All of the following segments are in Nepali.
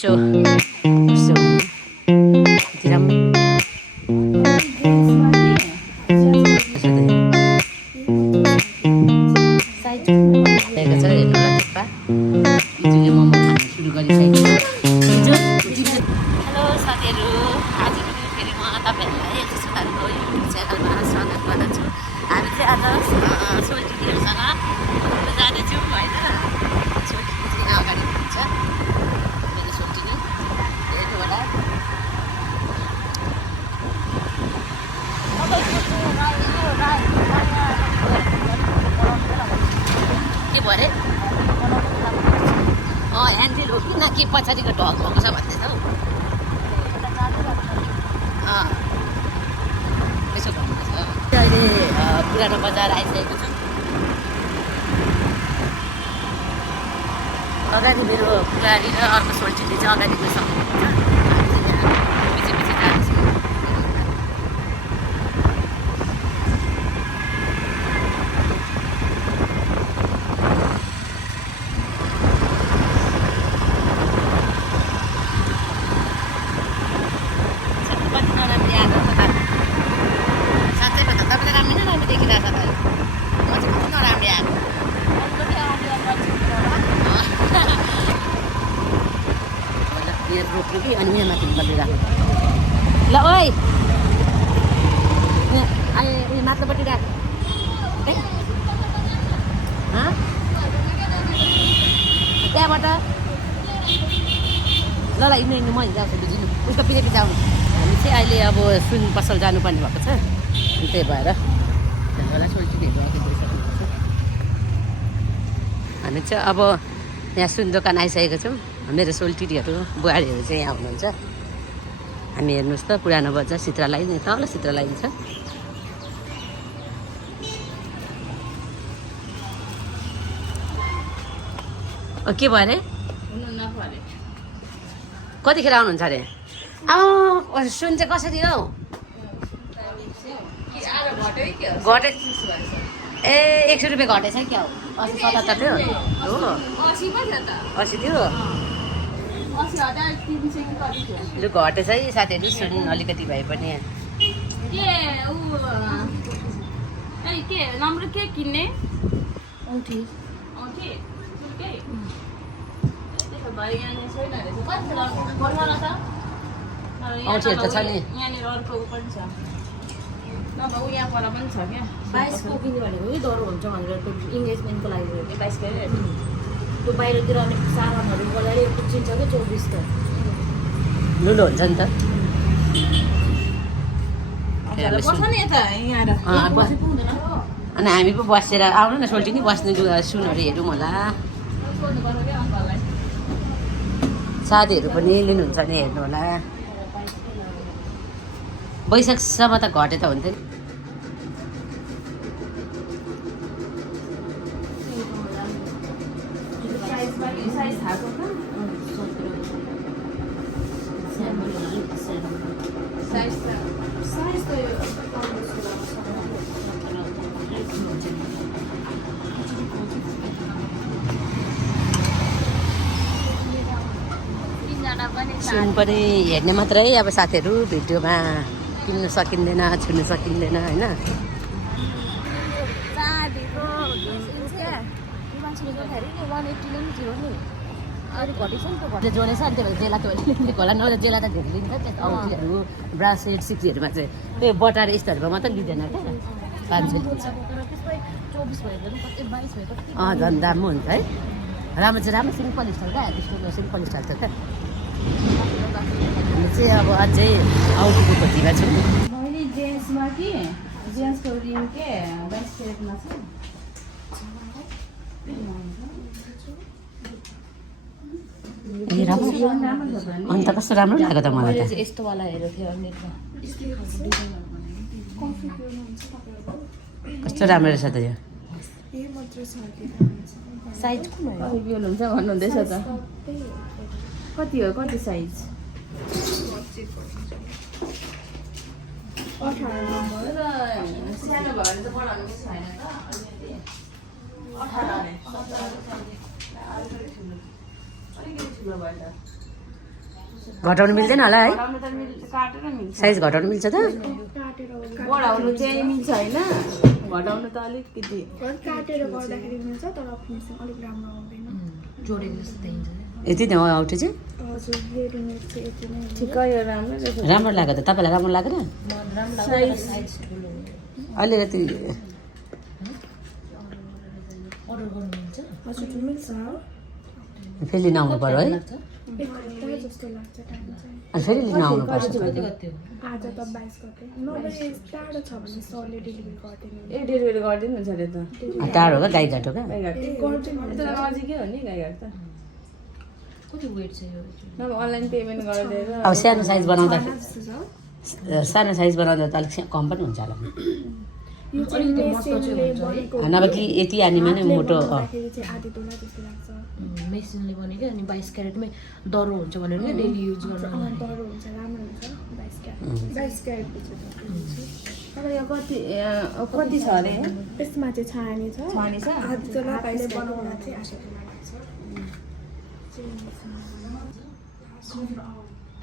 उसो उसो हेलो साथीहरू, आज पनि फेरि म तपाईँहरूलाई यस्तो युट्युब च्यानलमा स्वागत गर्दछु। हामी चाहिँ आज सोल्टिनीहरूसँग जाँदैछौँ होइन। सोल्टिनी चाहिँ अगाडि हुन्छ मेरो सोल्टिनी हेर्नु होला। के भयो अरे ह्यान्डल हो कि न के पछाडिको ढक भएको छ भन्दैछ हौ। यसो भन्दैछ। अहिले पुरानो बजार आइसकेको छ। अगाडि मेरो बुहारी र अर्को सोल्टिनी चाहिँ अगाडि गइसक्नुहुन्छ। पछि पछि जाँदैछु। रोक्नु कि अनि यहाँ माथि बसिरहेको ल ओइ उयो माथिल्लोपट्टि राख त्यहाँबाट ल ल हिँड्नु म हिँड्छु बुझिनु उसको पछि पछि आउनु। हामी चाहिँ अहिले अब सुन पसल जानुपर्ने भएको छ अनि त्यही भएर त्यहाँबाट सोल्टिनीहरू अघि गइसक्नुहुन्छ। हामी चाहिँ अब यहाँ सुन दोकान आइसकेको छौँ। मेरो सोल्टिनीहरू बुहारीहरू चाहिँ यहाँ हुनुहुन्छ। हामी हेर्नुहोस् त पुरानो बजार चित्रालाई तल चित्रालाई छ। के भयो अरे कतिखेर आउनुहुन्छ अरे? सुन चाहिँ कसरी हौ? घटे ए 100 रुपियाँ घटेछ क्या हो? 80-77 थियो हो 80 थियो। लु घटेछ है साथीहरू सुन अलिकति भए पनि। के किन्ने औँठीहरू त छ नि। यहाँनिर अर्को पनि छ नभए यहाँ पर पनि छ क्या। 22 को किन्यो भनेको कि डर हुन्छ भनेर त्यो इङ्गेजमेन्टको लागि हो कि 22 गएर त्यो बाहिरतिर अलिक सामानहरू बोलाएर पुग्छिन्छ कि 24 त लुलो हुन्छ नि त। बस्छ नि यता यहाँ अनि हामी पो बसेर आउनु न सोल्टिनी बस्ने सुनहरू हेरौँ होला। साथीहरू पनि लिनुहुन्छ भने हेर्नु होला। वैशाखसम्म त घटे त हुन्थ्यो नि। सुन पनि हेर्ने मात्रै अब साथीहरू भिडियोमा किन्नु सकिँदैन छुनु सकिँदैन होइन। जोने छ नि त्यो जेला त होला न जेला त धेरै लिन्छ त्यो औँठीहरू ब्रासलेट सिक्रीहरूमा चाहिँ त्यो बटार यस्तोहरूमा मात्रै लिँदैन क्या 500 लिन्छ। झन् दाम हुन्छ है। राम्रो चाहिँ राम्रो सिम्पल स्टाइल क्या त्यस्तो सिम्पल स्टाइल छ क्या। हामी चाहिँ अब अझै औँठीको खोजीमा छौँ। मैले जेन्ट्समा कि जेन्ट्सको रिङ के 22 क्यारेटमा छ। ए राम्रो अन्त कस्तो राम्रो लाग्यो त मलाई त। यस्तोवाला हेरेको थियो नेटमा कस्तो राम्रो रहेछ त यो। साइज कुन हो? के हुन्छ भन्नुहुँदैछ त। कति हो कति साइज? 18 नम्बर र सानो भएर चाहिँ बढाउनु छैन त। 18 अलिकति ठुलो भयो त। घटाउनु मिल्दैन होला है? घटाउनु त मिल्छ, काटेर मिल्छ। साइज घटाउनु मिल्छ त? बढाउनु चाहिँ मिल्छ होइन, घटाउनु त अलिकति। काटेर गर्दाखेरि मिल्छ तर फिनिसिङ अलिक राम्रो आउँदैन। जोडेको जस्तो देखिन्छ। यति नै हो आउटे चाहिँ? हजुर रेडिमेड चाहिँ यति नै हो। ठिकै हो, राम्रो रहेछ। राम्रो लाग्यो त तपाईँलाई? राम्रो लागेन? साइज ठुलो हो। अलिकति अर्डर गर्नु मिल्छ? हजुर मिल्छ। फेरि लिन आउनु पर्यो है? एक हप्ता जस्तो लाग्छ टाइम चाहिँ। अनि फेरि लिन आउनु पर्छ। कति कति हो? आज त 22 गते। नभए टाढो छ भने सरले डेलिभरी गरिदिनु। ए डेलिभरी गरिदिनु हुन्छ अरे त। टाढो हो क्या? गाईघाट हो क्या? गाईघाट गरिदिनु त नजिकै हो नि गाईघाट त। कति वेट छ यो? नभए अनलाइन पेमेन्ट गरिदिएर अब सानो साइज बनाउँदाखेरि जस्तो छ। सानो साइज बनाउँदा त अलिक कम पनि हुन्छ होला। यो चाहिँ मेसिनले बनेको हो। नभए कि यति आनीमा नै मोटो गर्दाखेरि चाहिँ आधी तोला जस्तो लाग्छ। मेसिनले बनेको अनि 22 क्यारेटमै दरो हुन्छ भनेर नि डेली युज गर्न। डरो हुन्छ, राम्रो हुन्छ। 22 क्यारेट पछि तर यो कति छ अरे? यसमा चाहिँ छानी छ। छानी छ? आधी तोला हातले बनाउँदा चाहिँ आधी तोला लाग्छ।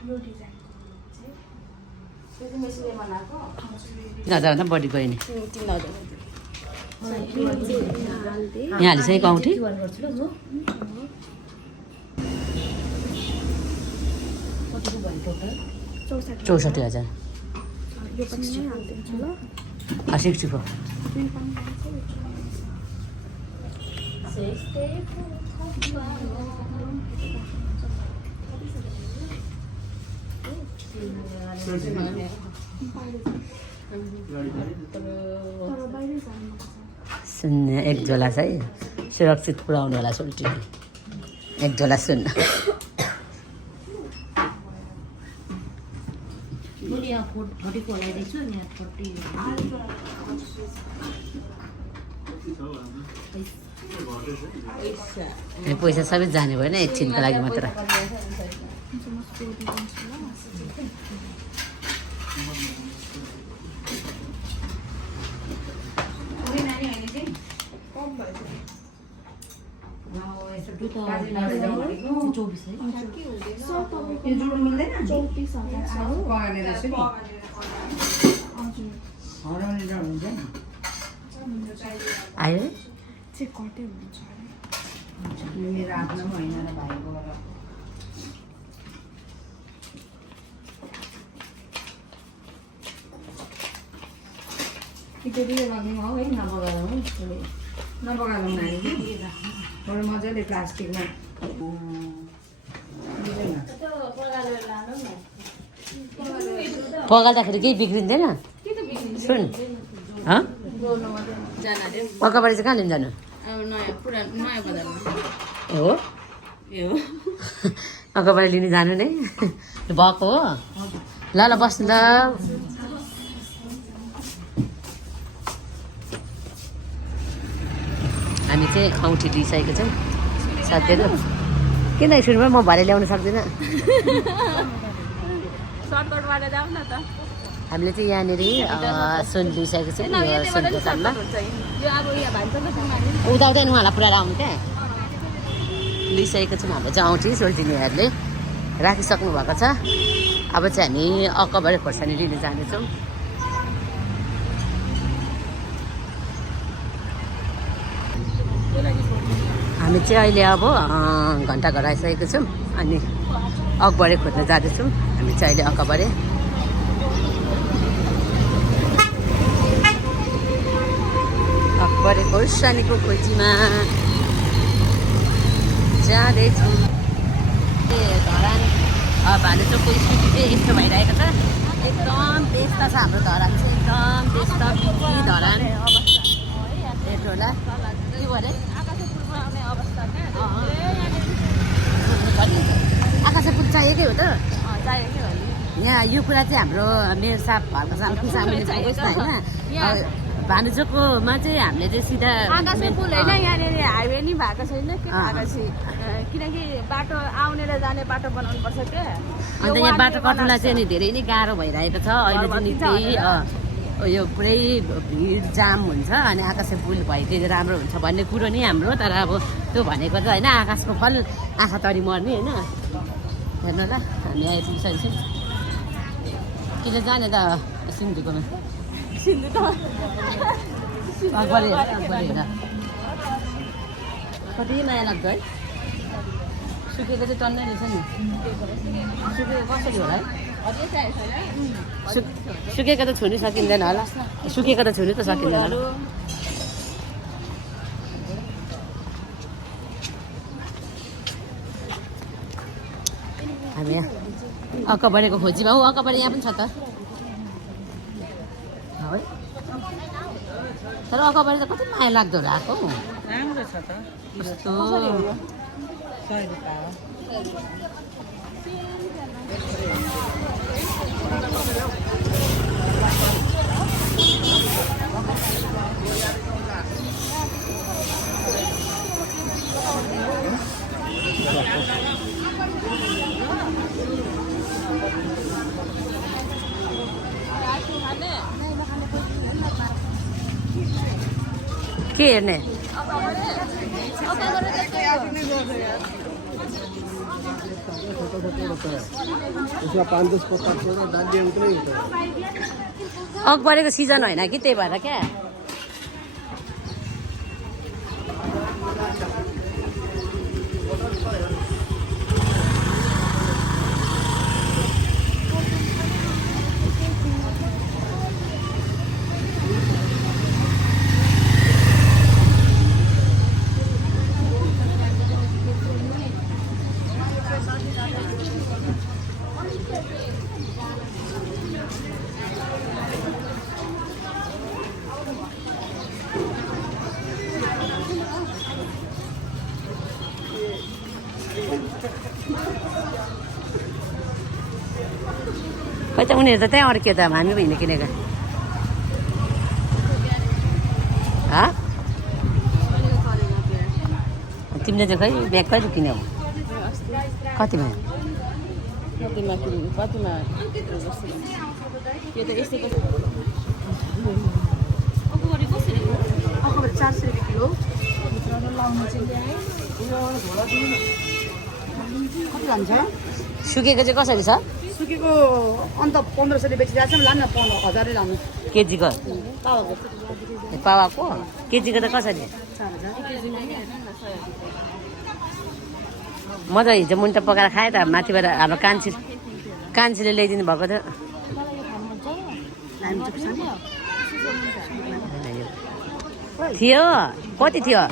यो डिजाइनको चाहिँ त्यो चाहिँ मेसिनले बनाएको 3,000 भन्दा बढी गयो नि। 3,000। यहाँ हालिसकेको औँठी? क्युआर गर्छु ल म। कतिको भयो टोटल? 64,000। यो पनि नै हालिदिन्छु ल। 64। तर बाहिर जानुपर्छ। शून्य 1 झोला चाहिँ सुरक्षित पुऱ्याउनु होला सोल्टी। 1 झोला शून्य। मैले यहाँ 40 लगाइदिएको छु अनि यहाँ 40। पैसा सबै जाने भएन, एकछिनको लागि मात्र। जुत्ता 24 है। 34,000 आयो चाहिँ कटै हुन्छ अरे। मेरो आफ्नो होइन र भाइको त्यति लग्नु हो है, नबगालौँ नबगालौँ नानी थोरै मजाले प्लास्टिकमा पगाल्दाखेरि केही बिग्रिँदैन? सुन पक्काबारी चाहिँ कहाँ लिनु जानु? अब नयाँ पुरा नयाँ बजारमा हो ए हो पक्काबारी लिनु जानु नै भएको हो। ल ल बस्नु त। हामी चाहिँ औँठी लिइसकेको छौँ साथीहरू। किन सुरुमा म भरे ल्याउन सक्दिनँ? सर्टकटबाट जाऊ न त। हामीले चाहिँ यहाँनिर सुन लिइसकेको छौँ यो सुन दोकानमा। यो अब यहाँ भान्सा उदाउँदैन उहाँलाई पुरा आउनु क्या। लिइसकेको छौँ हाम्रो चाहिँ औँठी सोल्टिनीहरूले राखिसक्नु भएको छ। अब चाहिँ हामी अक्कबारे खोर्सानी लिन जानेछौँ। हामी चाहिँ अहिले अब घन्टा घर आइसकेको छौँ अनि अकबारे खोज्न जाँदैछौँ। हामी चाहिँ अहिले अकबारे खोर्सानीको खोजीमा जाँदैछौँ। ए धरान भानुचोकको स्थिति चाहिँ यस्तो भइरहेको छ। एकदम व्यस्त छ हाम्रो धरान चाहिँ, एकदम व्यस्त बिजी धरान। हेर्नु होला के भने आकाशपुर चाहिएकै हो त। यहाँ यो कुरा चाहिँ हाम्रो मेरो साप घरको सामने चाहिएको छ होइन। भानुचोकमा चाहिँ हामीले चाहिँ सिधा आकाशपुर होइन, यहाँनिर हाइवे नि भएको छैन के भएको छ, किनकि बाटो आउने र जाने बाटो बनाउनु पर्छ क्या। अन्त यहाँ बाटो कट्नुलाई चाहिँ नि धेरै नै गाह्रो भइरहेको छ अहिले चाहिँ निकै। यो पुरै भिड जाम हुन्छ अनि आकाशे पुल भइदिए राम्रो हुन्छ भन्ने कुरो नि हाम्रो। तर अब त्यो भनेको त होइन आकाशको फल आँखा तरी मर्ने होइन। हेर्नु ल हामी आइपुगिसकेको छौँ किन जाने त सिन्धुकोमा अकबरी हेर कति माया लाग्दो है सुकेको चाहिँ टन्नै रहेछ नि सुकेको कसरी होला है सुकेको त छुनु सकिँदैन होला सुकेको त छुनु त सकिँदैन होला हामी यहाँ अकबरेको खोजीमा हो अकबरे यहाँ पनि छ त है तर अकबरे त कति माया लाग्दो आएको राम्रो छ त कस्तो 100 रुपियाँ के हेर्ने अकबरेको सिजन होइन कि त्यही भएर क्या खै त उनीहरू त त्यहाँ अड्क्यो त हामी पो हिँड्नु किनेको तिमीले चाहिँ खै ब्याग कहिले किन्यौ कतिमा कतिमा यो त यस्तै अकबर 400 रुपियाँ किलो लाउनु चाहिँ कति लान्छ सुकेको चाहिँ कसरी छ सुकेको अन्त 1500ले बेचिरहेको छ लानु न 1000 लानु केजीको पावाको केजीको त कसरी म त हिजो मुन्टा पकाएर खाएँ त माथिबाट हाम्रो कान्छीले ल्याइदिनु भएको थियो कति थियो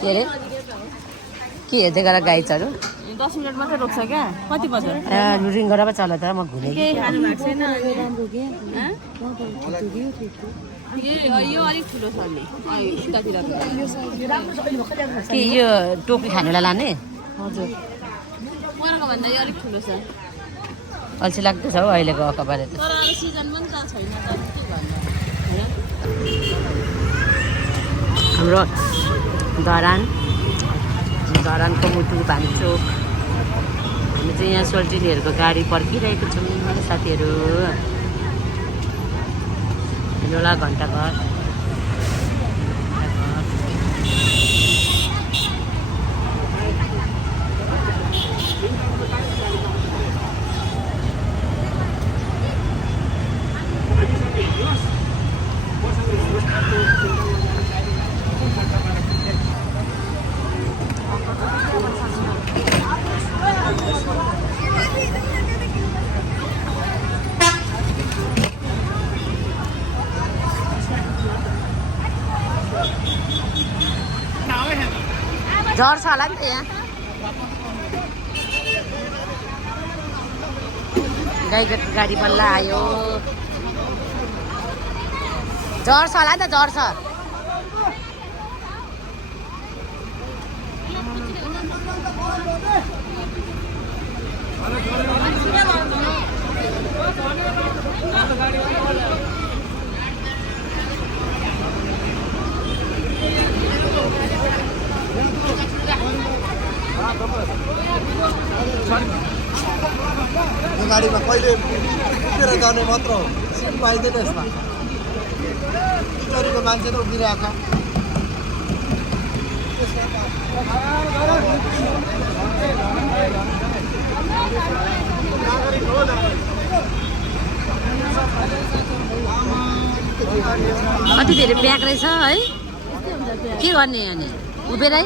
के अरे के हेर्दै गर गाई चढु 10 मिनट मात्रै रोक्छ क्या कति बज्यो रिङ गरेर चल त म घुमे केही खानु भएको छैन यो अलिक ठुलो छ नि के यो टोपी खानेलाई लाने हजुर मरको भन्दा यो अलिक ठुलो छ अल्छी लाग्दैछ हौ अहिलेको अकबरे त तर अब सिजन पनि त छैन त के भन्नु हाम्रो धरानको मुटु भान्चोक हामी चाहिँ यहाँ सोल्टिनीहरूको गाडी पर्खिरहेको छौँ साथीहरू लोला घन्टाघर झर्छ होला नि त यहाँ गाईको गाडी बल्ल आयो झर्छ होला नि त झर्छ टिपेर गर्ने मात्र हो सिट पाइँदैन यसमा बिचरीको मान्छे त उभिरहेको कति धेरै प्याक रहेछ है के गर्ने अनि उभिएरै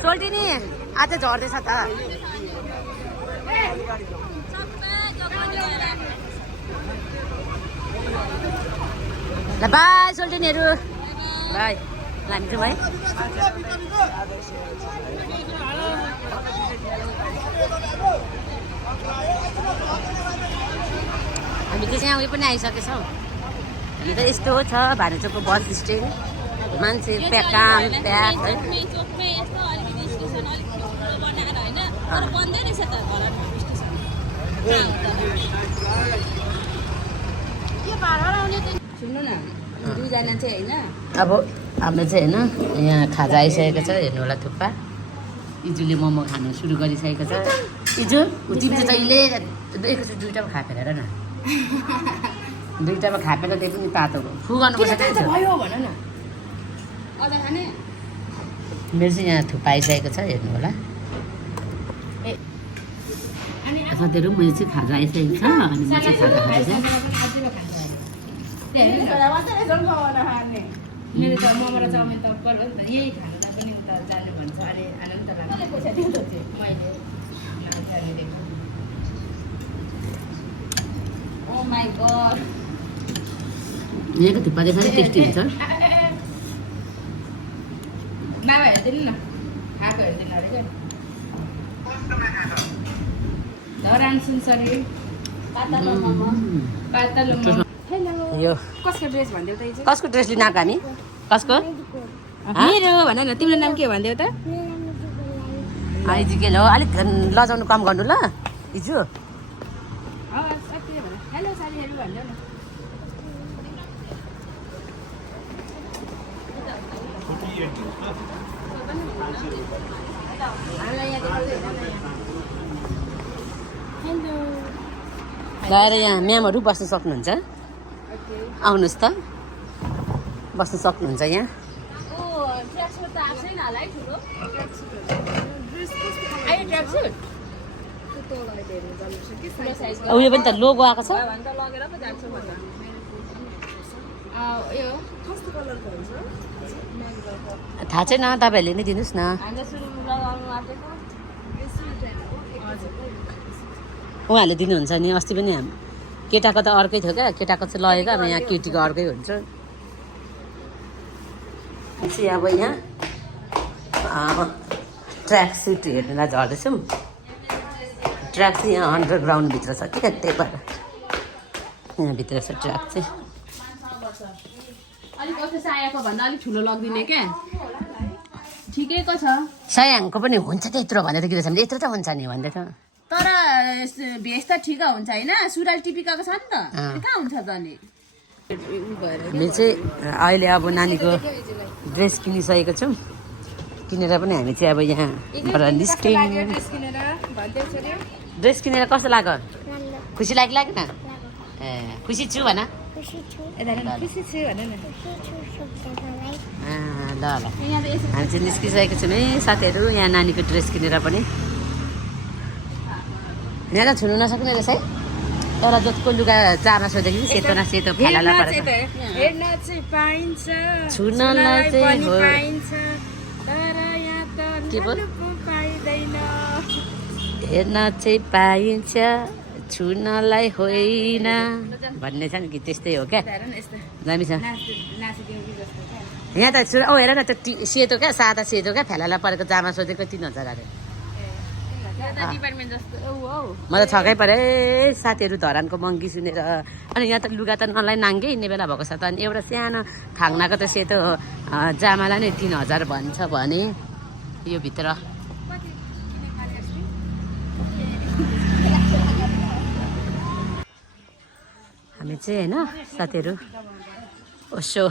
सोल्टिनी आज झर्दैछ त ल बाई सोल्टिनीहरू बाई हामी चाहिँ भाइ हामी चाहिँ यहाँ उयो पनि आइसकेछौँ हामी त यस्तो छ भानुचोकको बस स्ट्यान्ड मान्छे प्याक काम प्याक है सुन्नु न दुईजना चाहिँ होइन अब हाम्रो चाहिँ होइन यहाँ खाजा आइसकेको छ हेर्नु होला थुक्पा इजुले मोमो खानु सुरु गरिसकेको छ इजु तिमी चाहिँ जहिले एकैचोटि दुइटामा खापेर हेर न दुइटामा खापेर त्यही पनि तातो फु गर्नुपर्छ भयो भन न अझ खाने मेरो चाहिँ यहाँ थुक्पा आइसकेको छ हेर्नु होला साथीहरू मैले चाहिँ खाजा आइसकेको छ अनि म चाहिँ खाजा खाँदैछ मेरो त मोमो र चाउमिन त यही खानु पनि जानु भन्छ अरे आलु त मैले ओ माई गड यहाँको थुक्पा चाहिँ साह्रै टेस्टी हुन्छ बाबा हेरिदिनु न खाएको हेरिदिनु अरे क्या धरान सुनसरी पातलो मोमो यो कसको ड्रेस भनिदेऊ त कसको ड्रेस लिन आएको हामी कसको मेरो भन न तिम्रो नाम के भनिदेऊ त इजुकेल हो अलिक लजाउनु कम गर्नु ल इजु हेलो साथीहरू भनिदेऊ न गएर यहाँ म्यामहरू बस्नु सक्नुहुन्छ आउनुहोस् त बस्नु सक्नुहुन्छ यहाँ उयो पनि त लोगो आएको छ थाहा छैन तपाईँहरूले नै दिनुहोस् न उहाँहरूले दिनुहुन्छ नि अस्ति पनि केटाको त अर्कै थियो क्या केटाको चाहिँ लगेको अब यहाँ केटीको अर्कै हुन्छ चाहिँ अब यहाँ ट्र्याक सुट हेर्नुलाई झर्दैछौँ ट्र्याक चाहिँ यहाँ अन्डरग्राउन्डभित्र छ क्या त्यही भएर यहाँभित्र छ ट्र्याक चाहिँ अलिक अस्ति सायाको भन्दा अलिक ठुलो लगिदिने क्या ठिकैको छ सायाङको पनि हुन्छ त्यत्रो भन्दै थियो कि यत्रो त हुन्छ नि भन्दै थियो तर भेज त ठिक हुन्छ होइन सुरुवाल टिपिकाको छ नि त कहाँ हुन्छ त अनि हामी चाहिँ अहिले अब नानीको ड्रेस किनिसकेको छौँ किनेर पनि हामी चाहिँ अब यहाँबाट निस्क्यौँ ड्रेस किनेर कस्तो लाग्यो खुसी लागेन ए खुसी छु भन खुसी छु भन न ल हामी चाहिँ निस्किसकेको छौँ है साथीहरू यहाँ नानीको ड्रेस किनेर पनि यहाँ त छुनु नसक्ने रहेछ है एउटा जतिको लुगा जामा सोधेको सेतो न सेतो फाला हेर्न चाहिँ पाइन्छ छुनलाई चाहिँ हो तर यहाँ त के पो पाइँदैन हेर्न चाहिँ पाइन्छ छुनलाई होइन भन्ने छ नि कि त्यस्तै हो क्या दामी छ यहाँ त ओ हेर न त्यो सेतो क्या सादा सेतो क्या फेलालाई परेको जामा सोधेको 3000 अरे म त छक्कै परे साथीहरू धरानको मङ्गी सुनेर अनि यहाँ त लुगा त नलाई नाङ्गै हिँड्ने बेला भएको छ त अनि एउटा सानो थाङ्नाको त सेतो जामालाई नै 3000 भन्छ भने यो भित्र हामी चाहिँ होइन साथीहरू ओसो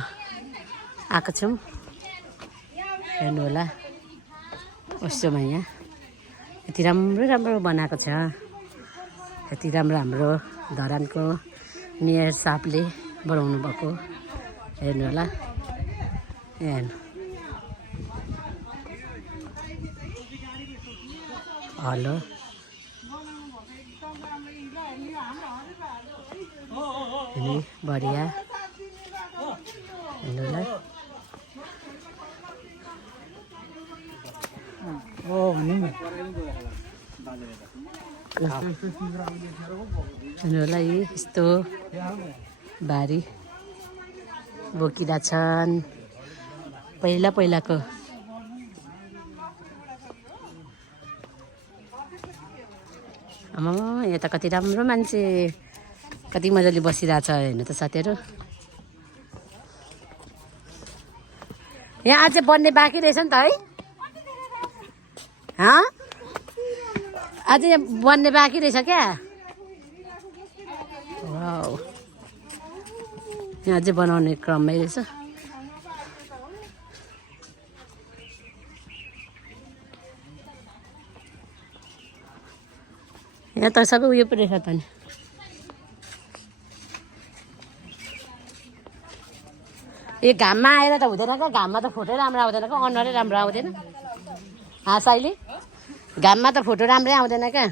आएको छौँ हेर्नु होला ओसोमा यहाँ कति राम्रो राम्रो बनाएको छ। यति राम्रो हाम्रो धरानको मेयर साहबले बनाउनु भएको हेर्नु होला। हेर्नु हेलो बढिया हेर्नु होला। हेर्नु होला यस्तो भारी बोकिँदा छन् पहिलाको। आमा यहाँ त कति राम्रो मान्छे कति मजाले बसिरहेछ हेर्नु त साथीहरू। यहाँ अझै बन्ने बाँकी रहेछ नि त है। अझै यहाँ बन्ने बाँकी रहेछ क्या। वाउ यहाँ अझै बनाउने क्रममै रहेछ। यहाँ त सबै उयो पो रहेछ त नि। यो घाममा आएर त हुँदैन क्या। घाममा त फोटो राम्रो आउँदैन क्या। अनुहारै राम्रो आउँदैन। साइली घाममा त फोटो राम्रै आउँदैन क्या।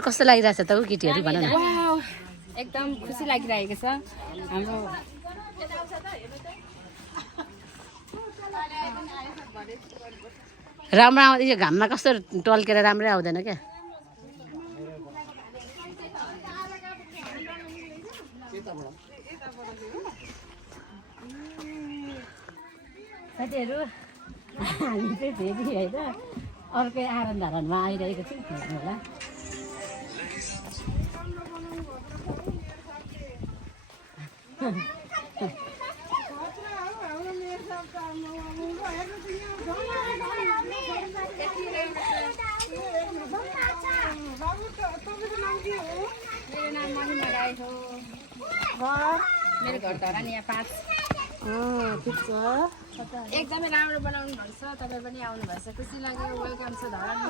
कस्तो लागिरहेछ त ऊ केटीहरू भन न। एकदम खुसी लागिरहेको छ हाम्रो। राम्रो आउँछ यो घाममा कस्तो टल्केर राम्रै आउँदैन क्या। साथीहरू हामी चाहिँ फेरि होइन अर्कै आनन्द धारणमा आइरहेको छौँ हेर्नु होला। मेरो नाम महिमा राई हो। मेरो घर धरान यहाँ 5। ठिक छ। एकदमै राम्रो बनाउनु भएको छ। तपाईँ पनि आउनु भएको छ। खुसी लाग्यो। वेलकम छ धरानमा।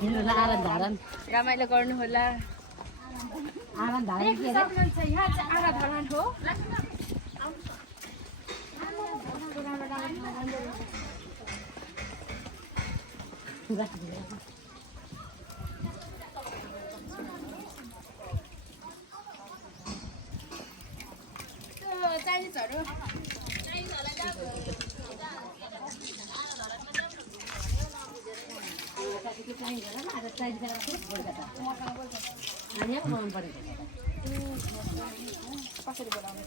हेर्नु होला आनन्द धारण। रमाइलो गर्नु होला। आनन्द धारण के अरे? यहाँ चाहिँ आरा धरान हो। चाइनिजहरू कसरी बनाउनु?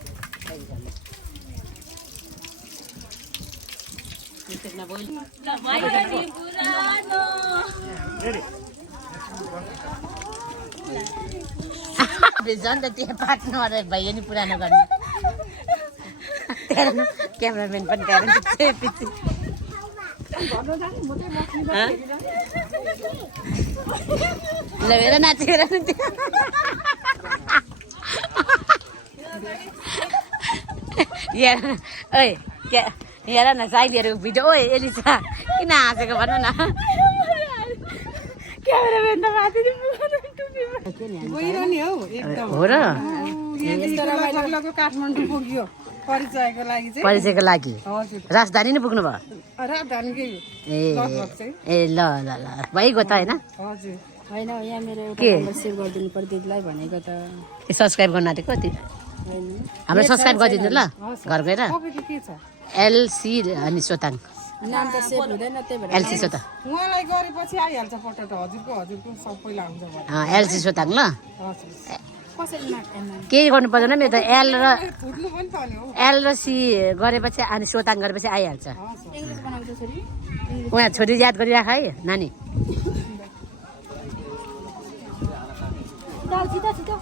झन् त त्यहाँ पाट्नु अरे भइयो नि पुरानो गर्नु। क्यामेराम्यान पनि त्यहाँ पछि ल हेर नाचेर हेर न साइलीहरू भिडियो ओ एलिसा किन हाँसेको भन न। क्यामेराम्यान त माथि हो र काठमाडौँ पुग्यो परिचयको लागि चाहिँ। परिचयको लागि राजधानी नै पुग्नु भयो। राजधानीकै ए ल ल ल भइगयो त होइन। हजुर होइन यहाँ मेरो के सेभ गरिदिनु पर्यो दिदीलाई भनेको त। सब्सक्राइब गर्न आँटेको हाम्रो सब्सक्राइब गरिदिनु ल घर गएर। के छ एलसी अनि सोताङ नाम त सेभ हुँदैन त्यही भएर। एलसी सोताङ उहाँलाई गरेपछि आइहाल्छ फोटो त। हजुरको सबैलाई हुन्छ भने। एलसी सोताङ ल। हजुर कसरी नाम? केही गर्नु पर्दैन मेरो त फुट्नु पनि पर्ने हो। एल र सी गरेपछि अनि सोताङ गरेपछि आइहाल्छ। इङ्ग्लिस बनाउँछ छोरी। उहाँ छोरी याद गरिराख है नानी। छिटो छिटो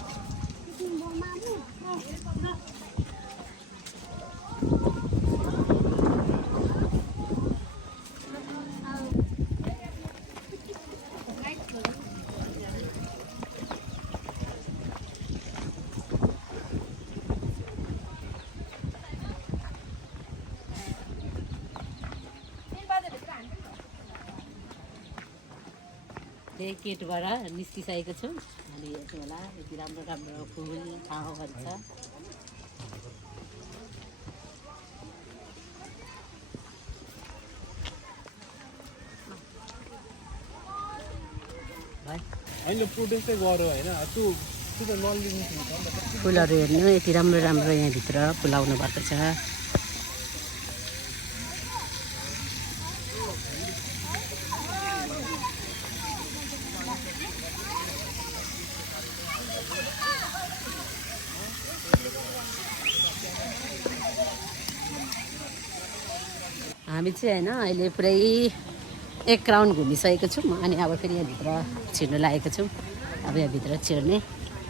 चाहिँ गेटबाट निस्किसकेको छु अनि हेर्नु होला यति राम्रो राम्रो फुल ठाउँहरू छ होइन प्रोटेस्टै गऱ्यो होइन त्यो त नलिनु फुलहरू हेर्नु यति राम्रो राम्रो यहाँभित्र फुलाउनु भएको छ हामी चाहिँ होइन अहिले पुरै एक राउन्ड घुमिसकेको छौँ अनि अब फेरि यहाँभित्र छिर्नु लागेको छौँ अब यहाँभित्र छिर्ने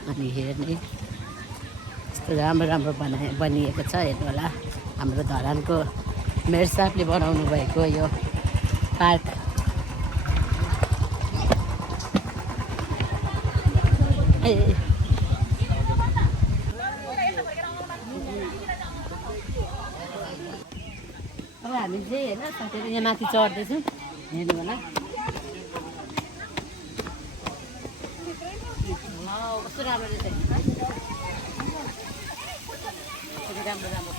अनि हेर्ने यस्तो राम्रो राम्रो बनिएको छ हेर्नु होला हाम्रो धरानको मेयर साहबले बनाउनु भएको यो पार्क अब हामी चाहिँ होइन साथीहरू यहाँ माथि चढ्दैछौँ हेर्नु होला कस्तो राम्रो रहेछ राम्रो राम्रो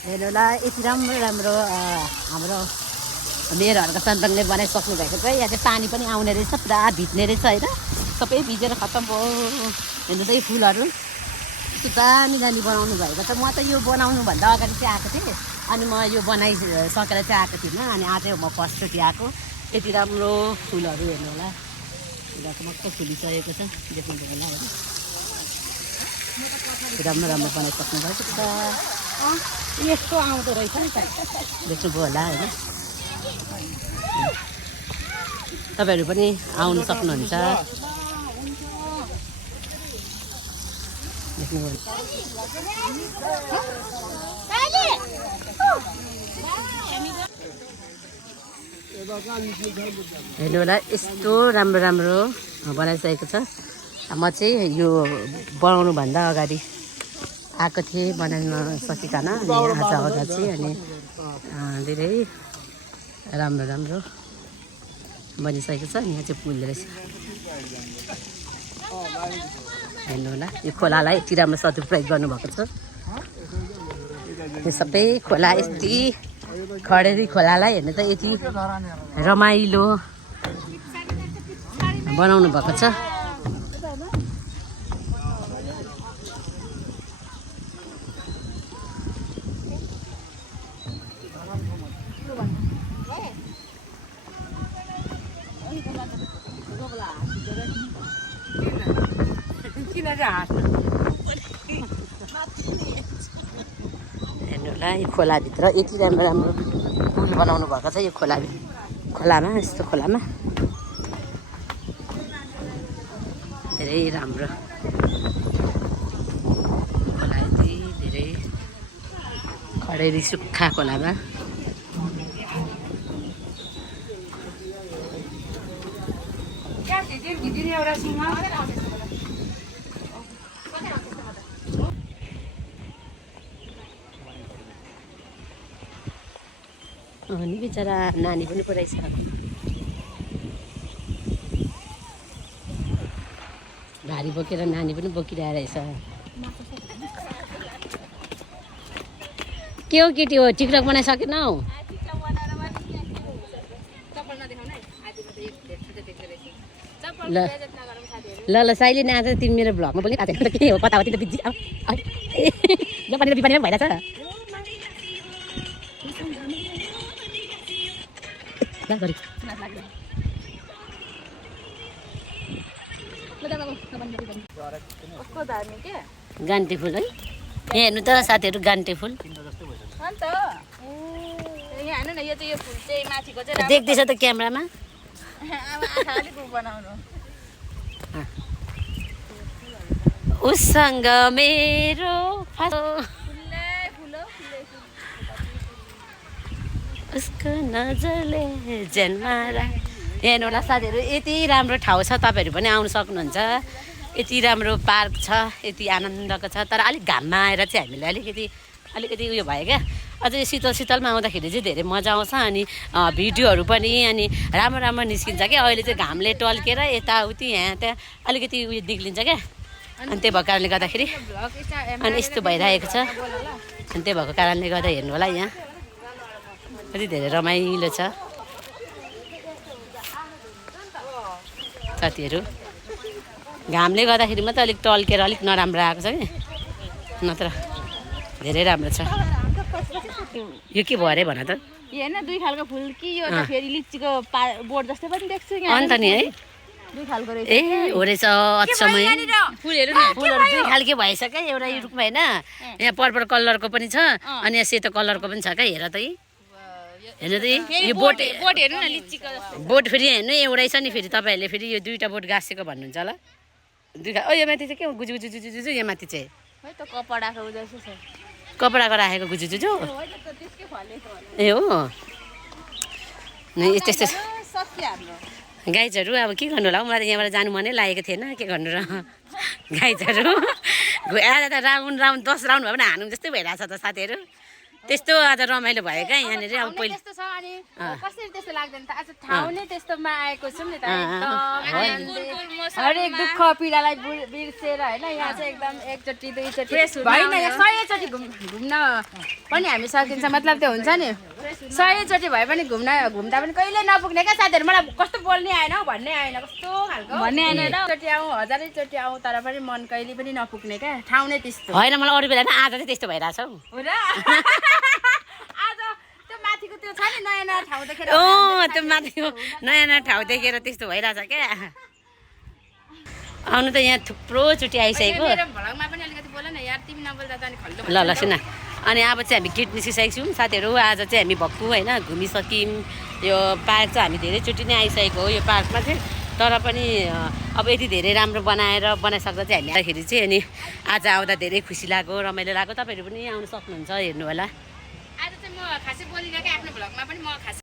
हेर्नु होला यति राम्रो राम्रो हाम्रो मेयरहरूको सन्तानले बनाइसक्नु भएको छ यहाँ चाहिँ पानी पनि आउने रहेछ पुरा भिज्ने रहेछ होइन सबै भिजेर खत्तम भयो हेर्नु त यो फुलहरू यस्तो दामी दामी बनाउनु भएको छ म त यो बनाउनुभन्दा अगाडि चाहिँ आएको थिएँ अनि म यो बनाइसकेर चाहिँ आएको थिइनँ अनि आज म फर्स्टचोटि आएको यति राम्रो फुलहरू हेर्नु होला फुलहरू मक्क फुलिसकेको छ देख्नुभयो होला होइन राम्रो राम्रो बनाइसक्नु भएको छ यस्तो आउँदो रहेछ नि त देख्नुभयो होला होइन तपाईँहरू पनि आउनु सक्नुहुन्छ देख्नुभयो हेर्नु होला यस्तो राम्रो राम्रो बनाइसकेको छ म चाहिँ यो बनाउनुभन्दा अगाडि आएको थिएँ बनाउन सकिकन अनि आज आउँदा चाहिँ अनि धेरै राम्रो राम्रो बनिसकेको छ अनि यहाँ चाहिँ पुल रहेछ हेर्नु होला यो खोलालाई यति राम्रो सदुपयोग गर्नुभएको छ यो सबै खोला यति खडेरी खोलालाई हेर्नु त यति रमाइलो बनाउनु भएको छ हेर्नु होला यो खोलाभित्र यति राम्रो राम्रो पुल बनाउनु भएको छ यो खोलामा यस्तो खोलामा धेरै राम्रो खोला यति धेरै खडेरी सुक्खा खोलामा अनि बिचरा नानी पनि पुऱ्याइछ भारी बोकेर नानी पनि बोकिरहेको रहेछ के हो केटी हो टिकटक बनाइसकेन हौ ल ल ल साइली आज तिमी मेरो भ्लगमा पनि आएको के हो कता हो त्यो त बिजी जापानी बिपानी पनि भइरहेछ गान्टे फुल है हेर्नु त साथीहरू गान्टे फुल देख्दैछ त क्यामेरामा उसँग मेरो उसको नजरले जन्मारा हेर्नु होला साथीहरू यति राम्रो ठाउँ छ तपाईँहरू पनि आउनु सक्नुहुन्छ यति राम्रो पार्क छ यति आनन्दको छ तर अलिक घाममा आएर चाहिँ हामीले अलिकति उयो भयो क्या अझै शीतल शीतलमा आउँदाखेरि चाहिँ धेरै मजा आउँछ अनि भिडियोहरू पनि अनि राम्रो राम्रो निस्किन्छ क्या अहिले चाहिँ घामले टल्केर यताउति यहाँ त्यहाँ अलिकति उयो निक्लिन्छ क्या अनि त्यही भएको कारणले गर्दाखेरि अनि यस्तो भइरहेको छ अनि त्यही भएको कारणले गर्दा हेर्नु होला यहाँ कति धेरै रमाइलो छ साथीहरू घामले गर्दाखेरि मात्रै अलिक टल्केर अलिक नराम्रो आएको छ कि नत्र धेरै राम्रो छ यो के भयो अरे भन त हेर्न दुई खालको फुल कि यो त फेरि लिचीको बोर्ड जस्तै पनि देख्छु अन्त नि है दुई खालको रहेछ ए हो रहेछ अचम्मै फुलहरू फुलहरू दुई खालके भइसक्यो एउटा यो रुखमा होइन यहाँ पर्पल कलरको पनि छ अनि यहाँ सेतो कलरको पनि छ क्या हेर त हेर्नु त यो बोट हेर्नु न लिचीको बोट फेरि हेर्नु एउटै छ नि फेरि तपाईँहरूले फेरि यो दुईवटा बोट गाँसेको भन्नुहुन्छ होला दुई ओ यो माथि चाहिँ के गुजु गुजु जुजु जुजु यहाँ माथि चाहिँ है त कपडाको जस्तो छ कपडाको राखेको गुजु जुजु ए हो त्यस्तो सक्यो हाम्रो गाइजहरू अब के गर्नु होला हौ मलाई त यहाँबाट जानु मनै लागेको थिएन के गर्नु र गाइजहरू आज त राउन्ड 10 राउन्ड भयो भने हानु जस्तै भइरहेछ त साथीहरू त्यस्तो आज रमाइलो भयो क्या यहाँनिर अब पहिले त्यस्तो छ अनि कसरी त्यस्तो लाग्दैन त आज ठाउँ नै त्यस्तोमा आएको छौँ नि त हरेक दुःख पीडालाई बिर्सेर होइन यहाँ चाहिँ एकदम एकचोटि दुईचोटि होइन यहाँ 100 चोटि घुम्न पनि हामी सकिन्छ मतलब त्यो हुन्छ नि 100 चोटि भए पनि घुम्दा पनि कहिले नपुग्ने क्या साथीहरू मलाई कस्तो बोल्ने आएन हौ भन्ने आएन कस्तो खालको भन्ने आएन चोटि आउँ हजारैचोटि आउँ तर पनि मन कहिले पनि नपुग्ने क्या ठाउँ नै त्यस्तो होइन मलाई अरू बेला आज चाहिँ त्यस्तो भइरहेछ हौ हो र आज त्यो माथिको त्यो छ नि नयाँ नयाँ ठाउँ देखेर त्यो माथिको नयाँ नयाँ ठाउँ देखेर त्यस्तो भइरहेछ क्या आउनु त यहाँ थुप्रो चोटि आइसकेको मेरो भ्लगमा पनि अलिकति बोल न यार तिमी नबोल्दा त अनि खल्लो ल ल सुन अनि अब चाहिँ हामी गेट निस्किसकेको छौँ साथीहरू आज चाहिँ हामी भक्कु होइन घुमिसक्यौँ यो पार्क चाहिँ हामी धेरैचोटि नै आइसकेको हो यो पार्कमा चाहिँ तर पनि अब यति धेरै राम्रो बनाइसक्दा चाहिँ हामी आउँदाखेरि चाहिँ अनि आज आउँदा धेरै खुसी लाग्यो रमाइलो लाग्यो तपाईँहरू पनि आउनु सक्नुहुन्छ हेर्नु होला आज चाहिँ म खासै बोलिनँ क्या आफ्नो भ्लगमा पनि म खासै